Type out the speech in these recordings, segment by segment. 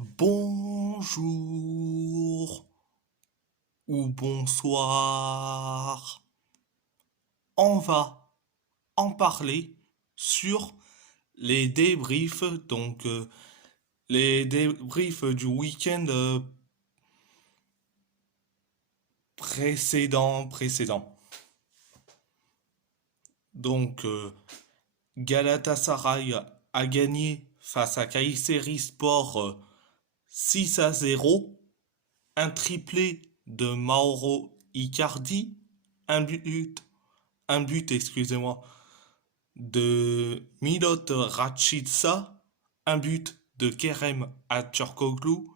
Bonjour ou bonsoir. On va en parler sur les débriefs, les débriefs du week-end précédent. Donc, Galatasaray a gagné face à Kayserispor 6-0. Un triplé de Mauro Icardi, un but, excusez-moi, de Milot Rashica, un but de Kerem Aktürkoğlu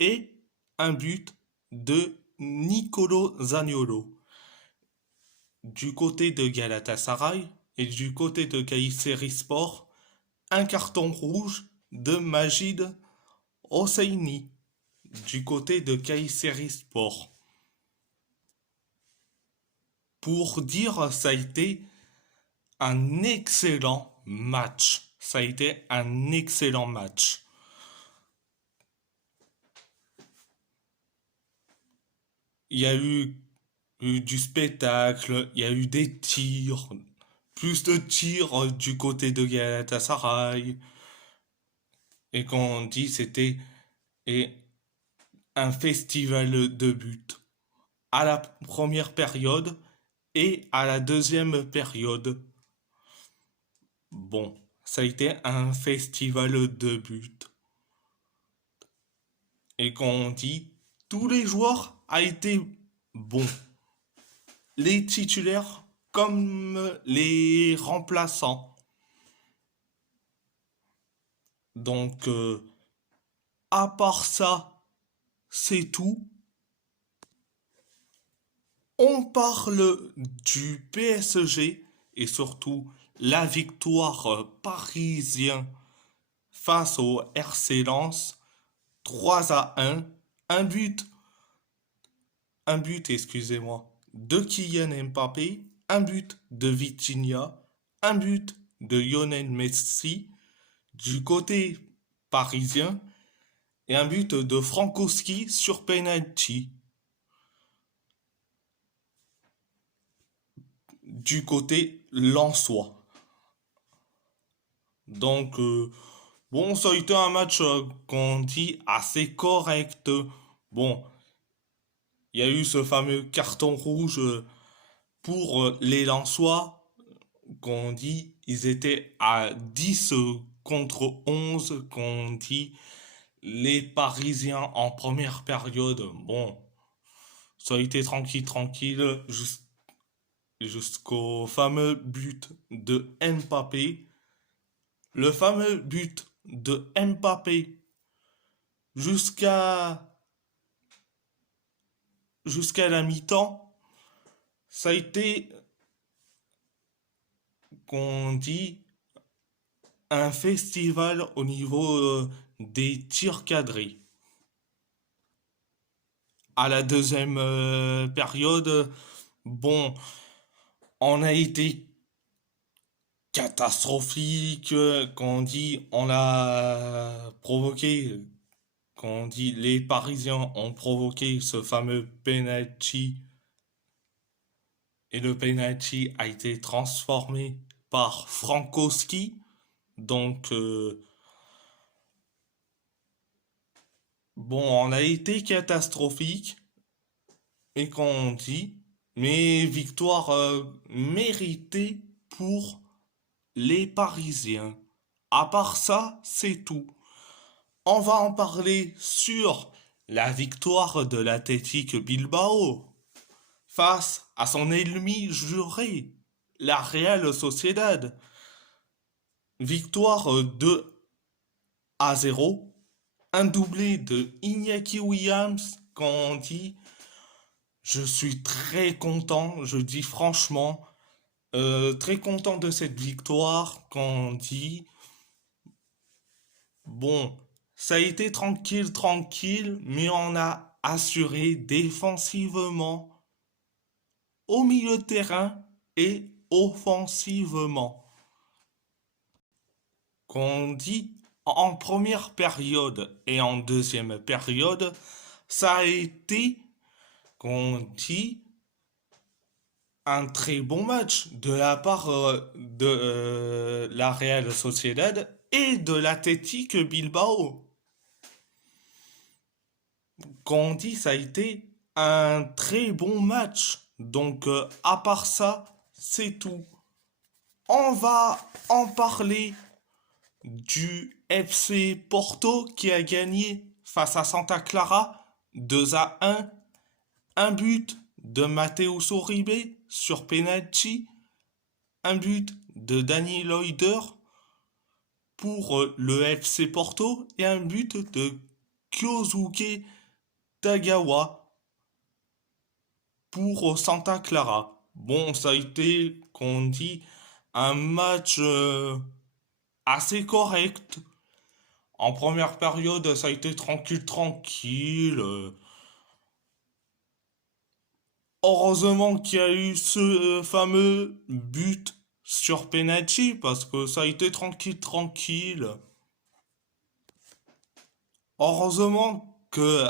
et un but de Nicolo Zaniolo. Du côté de Galatasaray et du côté de Kayserispor, un carton rouge de Majid Hosseini du côté de Kayserispor. Pour dire, ça a été un excellent match. Ça a été un excellent match. Il y a eu du spectacle, il y a eu des tirs, plus de tirs du côté de Galatasaray. Et quand on dit c'était un festival de buts à la première période et à la deuxième période. Bon, ça a été un festival de buts. Et quand on dit tous les joueurs a été bon, les titulaires comme les remplaçants. Donc, à part ça, c'est tout. On parle du PSG et surtout la victoire parisienne face au RC Lens 3-1. Un but, excusez-moi, de Kylian Mbappé, un but de Vitinha, un but de Lionel Messi du côté parisien et un but de Frankowski sur penalty du côté lensois. Donc, bon, ça a été un match qu'on dit assez correct. Bon, il y a eu ce fameux carton rouge pour les Lensois, qu'on dit ils étaient à 10 contre 11, qu'on dit les Parisiens en première période. Bon, ça a été tranquille jusqu'au fameux but de Mbappé. Le fameux but de Mbappé jusqu'à la mi-temps, ça a été, qu'on dit, un festival au niveau des tirs cadrés. À la deuxième période, bon, on a été catastrophique, quand on dit on a provoqué, quand on dit les Parisiens ont provoqué ce fameux penalty et le penalty a été transformé par Frankowski. Donc, bon, on a été catastrophique. Et quand on dit, mais victoire méritée pour les Parisiens. À part ça, c'est tout. On va en parler sur la victoire de l'Athletic Bilbao face à son ennemi juré, la Real Sociedad. Victoire 2-0, un doublé de Iñaki Williams. Quand on dit, je suis très content, je dis franchement, très content de cette victoire. Quand on dit, bon, ça a été tranquille, mais on a assuré défensivement, au milieu de terrain et offensivement. Quand on dit, en première période et en deuxième période, ça a été, qu'on dit, un très bon match de la part de la Real Sociedad et de l'Athletic Bilbao. Qu'on dit, ça a été un très bon match. Donc, à part ça, c'est tout. On va en parler du FC Porto qui a gagné face à Santa Clara 2-1. Un but de Matteo Uribe sur penalty, un but de Danny Loider pour le FC Porto et un but de Kyosuke Tagawa pour Santa Clara. Bon, ça a été, qu'on dit, un match assez correct. En première période, ça a été tranquille, tranquille. Heureusement qu'il y a eu ce fameux but sur penalty parce que ça a été tranquille, tranquille. Heureusement que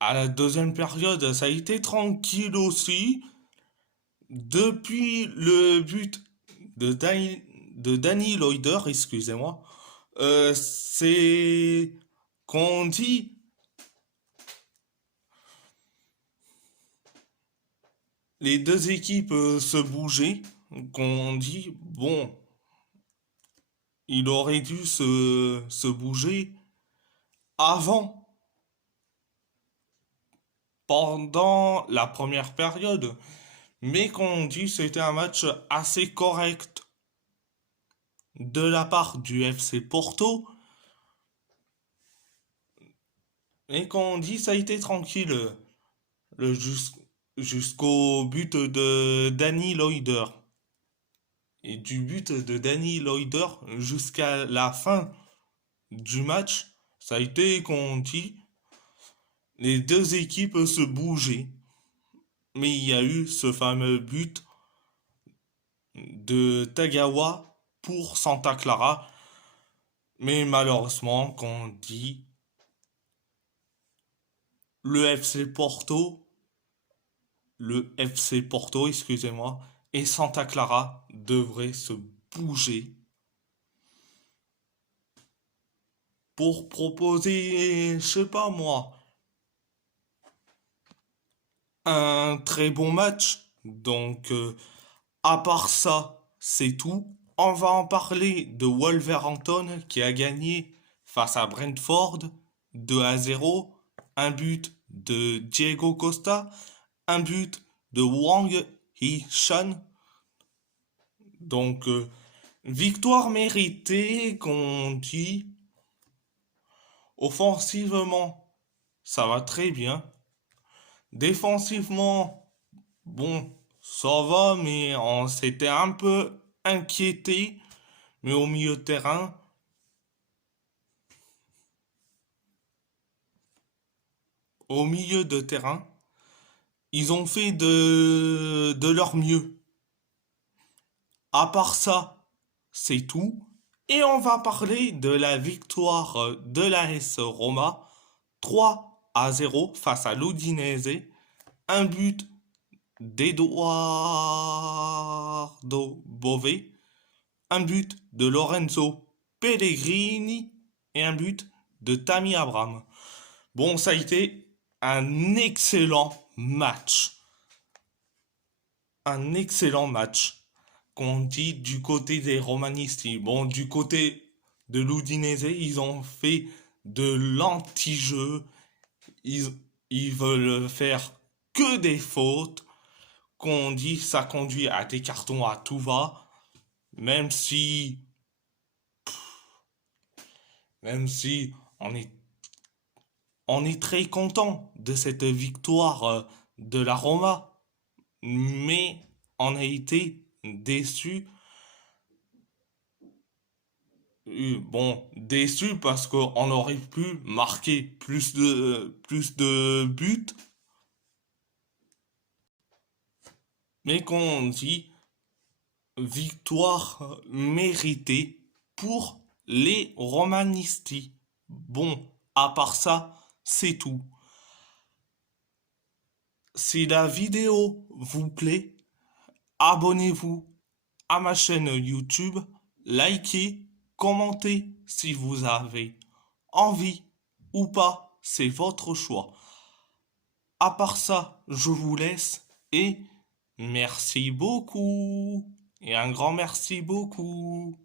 à la deuxième période, ça a été tranquille aussi. Depuis le but de Danny Loider, excusez-moi, c'est qu'on dit les deux équipes se bougeaient, qu'on dit bon, il aurait dû se bouger avant, pendant la première période, mais qu'on dit c'était un match assez correct de la part du FC Porto, et qu'on dit ça a été tranquille le jus- jusqu'au but de Danny Loider. Et du but de Danny Loider jusqu'à la fin du match, ça a été, qu'on dit, les deux équipes se bougeaient. Mais il y a eu ce fameux but de Tagawa pour Santa Clara. Mais malheureusement, qu'on dit, le FC Porto, excusez-moi, et Santa Clara devraient se bouger pour proposer, je sais pas moi, un très bon match. Donc, à part ça, c'est tout. On va en parler de Wolverhampton qui a gagné face à Brentford 2-0. Un but de Diego Costa, un but de Wang Hee-chan. Donc, victoire méritée, qu'on dit. Offensivement, ça va très bien. Défensivement, bon, ça va, mais on s'était un peu inquiété. Mais au milieu de terrain, ils ont fait de leur mieux. À part ça, c'est tout. Et on va parler de la victoire de l'AS Roma 3-0 face à l'Udinese. Un but d'Edoardo Bove, un but de Lorenzo Pellegrini et un but de Tammy Abraham. Bon, ça a été un excellent match. Un excellent match. Qu'on dit du côté des Romanisti. Bon, du côté de l'Udinese, ils ont fait de l'anti-jeu. Ils, ils veulent faire que des fautes. Qu'on dit ça conduit à des cartons à tout va. Même si, même si on est très content de cette victoire de la Roma, mais on a été déçu. Bon, déçu parce qu'on aurait pu marquer plus de buts, mais qu'on dit victoire méritée pour les Romanisti. Bon, à part ça, c'est tout. Si la vidéo vous plaît, abonnez-vous à ma chaîne YouTube, likez, commentez si vous avez envie ou pas, c'est votre choix. À part ça, je vous laisse et merci beaucoup. Et un grand merci beaucoup.